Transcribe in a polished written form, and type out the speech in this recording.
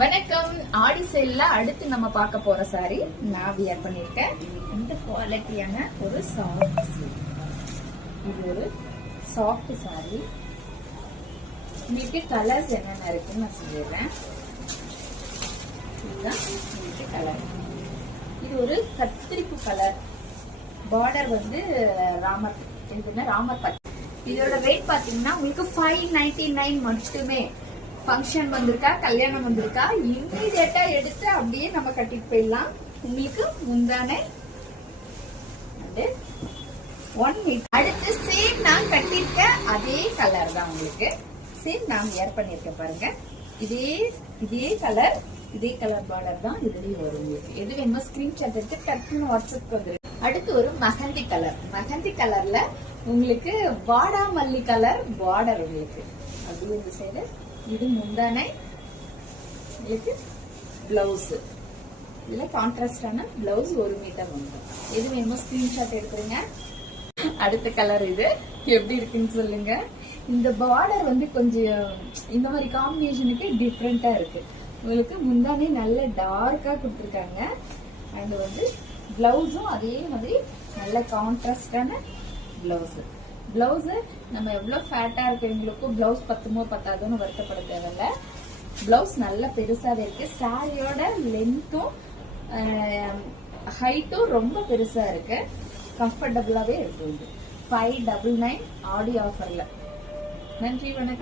வணக்கம். ஆடி சேல்ல அடுத்து நம்ம பார்க்க போற சாரி நான் வியர் பண்ணிருக்கேன். இந்த குவாலிட்டியான ஒரு சாஃப்ட் சாரி. இது ஒரு சாஃப்ட் சாரி. உங்களுக்கு கலர்ஸ் என்னென்ன இருக்குன்னு நான் சொல்லிடுறேன். இதுதான் உங்களுக்கு கலர். இது ஒரு கத்திரிப்பு கலர். பார்டர் வந்து ராமர் பச்சை. இதோட ரேட் பாத்தீங்கன்னா உங்களுக்கு 599 மட்டுமே. ஃபங்க்ஷன் வந்திருக்கா, கல்யாணம் வந்திருக்கா, இம்மீடியட்டா எடுத்து அப்படியே நம்ம கட்டிட்டு போயிடலாம். உங்களுக்கு முந்தானே 1 மீட்டர். அடுத்து சேம் நான் கட்டிருக்க அதே கலர் தான். உங்களுக்கு சேம் நான் வியர் பண்ணிருக்கேன் பாருங்க. இதே கலர் பார்டர் தான் இதுலயும் வரும். உங்களுக்கு எது வேணுமோ ஸ்கிரீன்ஷாட் எடுத்து டக்குன்னு வாட்ஸ்அப்க்கு வந்துருக்கு. அடுத்து ஒரு மெஹந்தி கலர். மெஹந்தி கலர்ல உங்களுக்கு வாடாமல்லி கலர் பார்டர். உங்களுக்கு அப்படியே இந்த சைடு இது முந்தானை, உங்களுக்கு பிளவுஸ். இதுல கான்ட்ராஸ்டான பிளவுஸ் 1 மீட்டர் வந்துடும். எது வேணுமோ ஸ்கிரீன்ஷாட் எடுத்துருங்க. அடுத்த கலர் இது எப்படி இருக்குன்னு சொல்லுங்க. இந்த பார்டர் வந்து கொஞ்சம் இந்த மாதிரி காம்பினேஷனுக்கு டிஃப்ரெண்டா இருக்கு. உங்களுக்கு முந்தானை நல்ல டார்க்கா கொடுத்துருக்காங்க. அண்ட் வந்து பிளவுஸும் அதே மாதிரி நல்ல கான்ட்ராஸ்டான பிளவுஸ். பிளவுஸ் நம்ம எவ்வளவு ஃபேட்டா இருக்கிறவங்களுக்கும் பிளவுஸ் பத்துமோ பத்தாதோன்னு வருத்தப்பட தேவையில்ல. பிளவுஸ் நல்ல பெருசாவே இருக்கு. சாரியோட லென்த்தும் ஹைட்டும் ரொம்ப பெருசா இருக்கு. கம்ஃபர்டபுளாவே இருக்கு. 599 ஆடி ஆஃபர்ல. நன்றி, வணக்கம்.